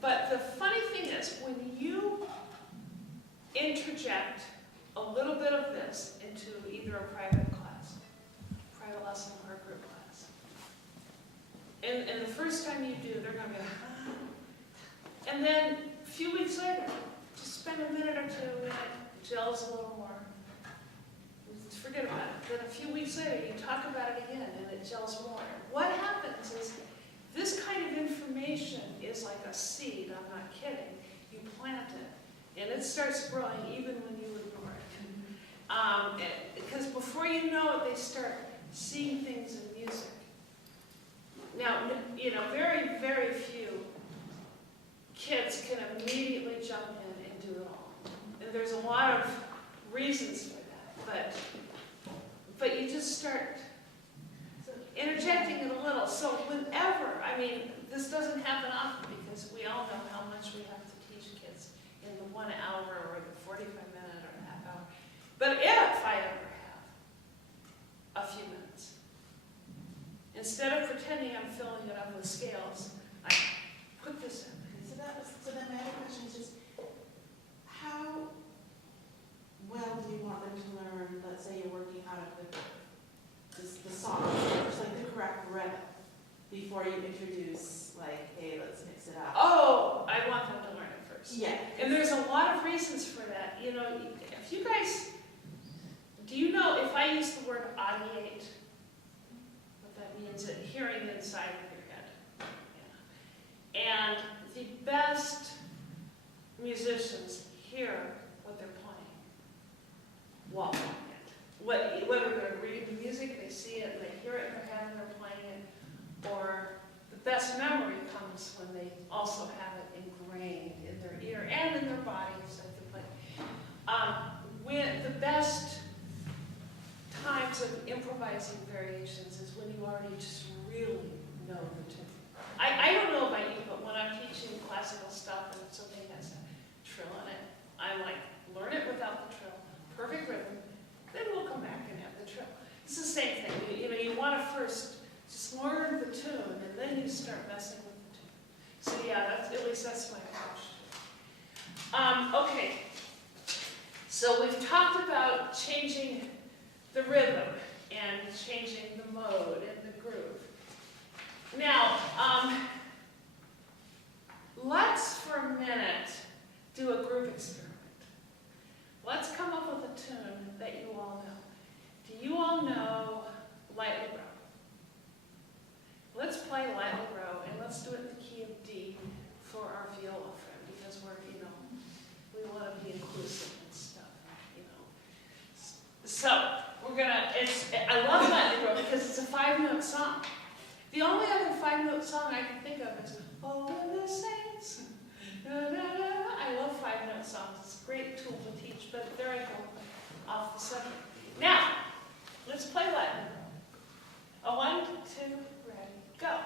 But the funny thing is, when you interject a little bit of this into either a private class, private lesson, or a group class, and the first time you do, they're going to be like, ah. And then a few weeks later, just spend a minute or two and it gels a little more. Forget about it. Then a few weeks later, you talk about it again and it gels more. What happens is this kind of information is like a seed, I'm not kidding. You plant it and it starts growing even when you ignore it. Because before you know it, they start seeing things in music. Now, you know, very, very few kids can immediately jump in and do it all. And there's a lot of reasons for that, but you just start interjecting it a little. So whenever, I mean, this doesn't happen often because we all know how much we have to teach kids in the 1 hour or the 45-minute or a half hour. But if I ever have a few minutes, instead of pretending I'm filling it up with scales, I put this in. So then my other question is just, how well do you want them to learn, let's say you're working out of the song, just like the correct rhythm, before you introduce, like, hey, let's mix it up? Oh, I want them to learn it first. Yeah. And there's a lot of reasons for that. You know, if you guys, do you know if I use the word audiate, what that means? Hearing inside of your head. Yeah. And the best musicians hear what they're playing while playing it. Whether they're reading the music, they see it, and they hear it in their head and they're playing it, or the best memory comes when they also have it ingrained in their ear and in their bodies as they play. When the best times of improvising variations is when you already just really know the tune. I don't know about you, but when I'm teaching classical stuff and something has a trill in it, I'm like, learn it without the trill, perfect rhythm, then we'll come back and have the trill. It's the same thing. You know, you want to first just learn the tune, and then you start messing with the tune. So yeah, at least that's my approach. Okay, so we've talked about changing the rhythm and changing the mode and the groove. Now, let's for a minute do a group experiment. Let's come up with a tune that you all know. Do you all know Lightly Row? Let's play Lightly Row, and let's do it in the key of D for our viola friend, because we're, you know, we want to be inclusive and stuff, you know. So, we're gonna, I love Lightly Row because it's a 5-note song. The only other 5-note song I can think of is, Oh, when the Saints, da, da, da. I love 5-note songs. It's a great tool to teach, but there I go, off the subject. Now, let's play Lightly Row. A 1, 2, ready, go.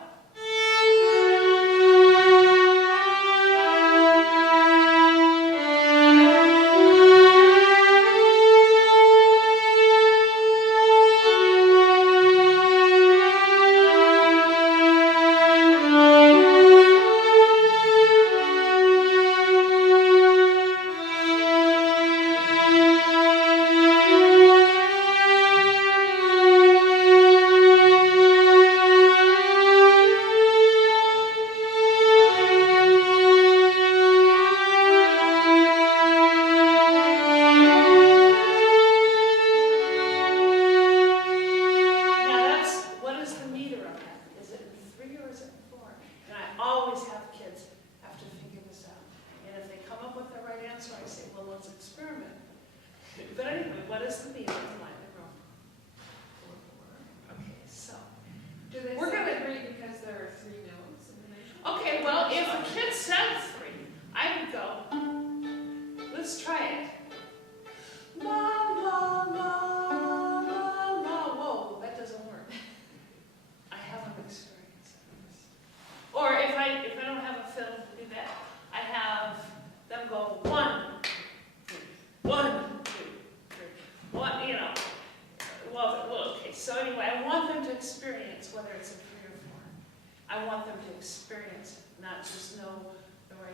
experience, whether it's in 3 or 4. I want them to experience it, not just know the right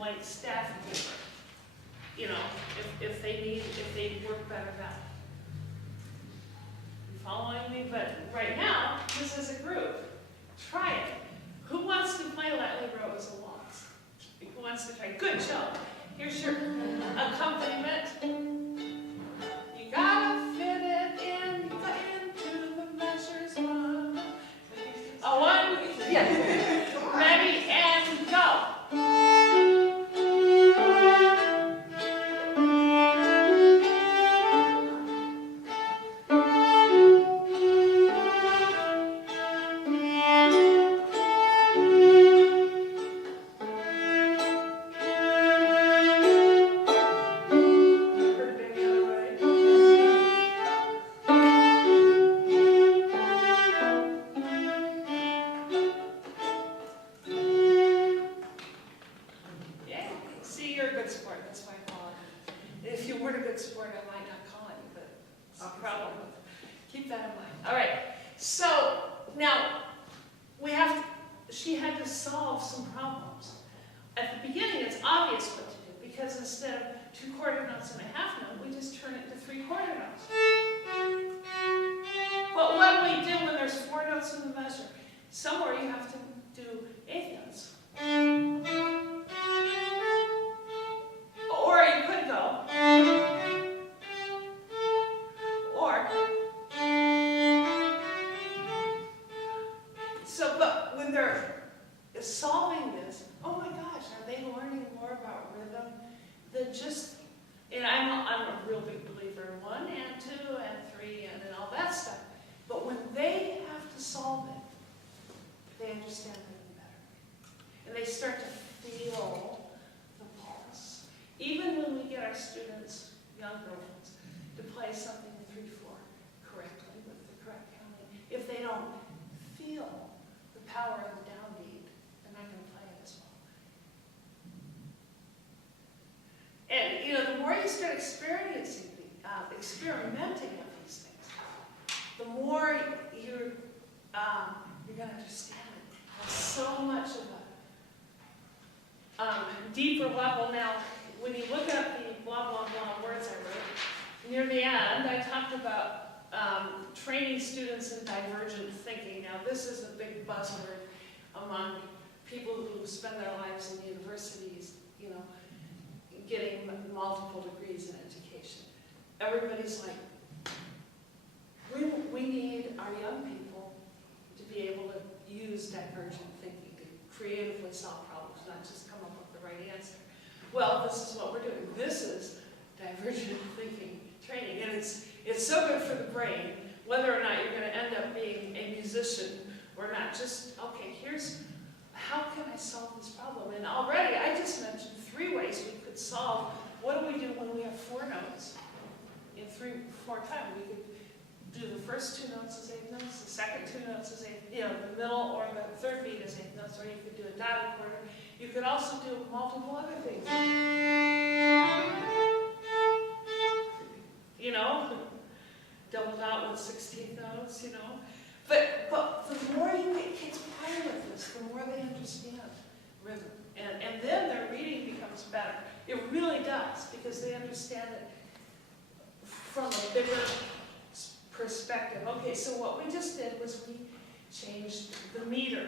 like staff member. You know, if they work better now. You following me? But right now, this is a group. Try it. Who wants to play Lightly Rose a waltz? Who wants to try? Good job. Here's your accompaniment. You gotta fit it in, into the measures one. Oh, one, yeah. Ready and go. Experimenting with these things, the more you're going to understand it. There's so much of a deeper level. Now, when you look up the blah, blah, blah words I wrote, near the end, I talked about training students in divergent thinking. Now, this is a big buzzword among people who spend their lives in universities, you know, getting multiple degrees in education. Everybody's like, we need our young people to be able to use divergent thinking to creatively solve problems, not just come up with the right answer. Well, this is what we're doing. This is divergent thinking training, and it's so good for the brain, whether or not you're going to end up being a musician or not. Just, okay, here's how can I solve this problem? And already I just mentioned 3 ways we could solve. What do we do when we have 4 notes? In 4 times, we could do the first 2 notes as 8th notes, the second 2 notes as 8th, you know, the middle or the third beat as 8th notes, or you could do a dotted quarter. You could also do multiple other things. You know, double dot with 16th notes, you know. But the more you get kids playing with this, the more they understand rhythm. And then their reading becomes better. It really does, because they understand it from a bigger perspective. Okay, so what we just did was we changed the meter.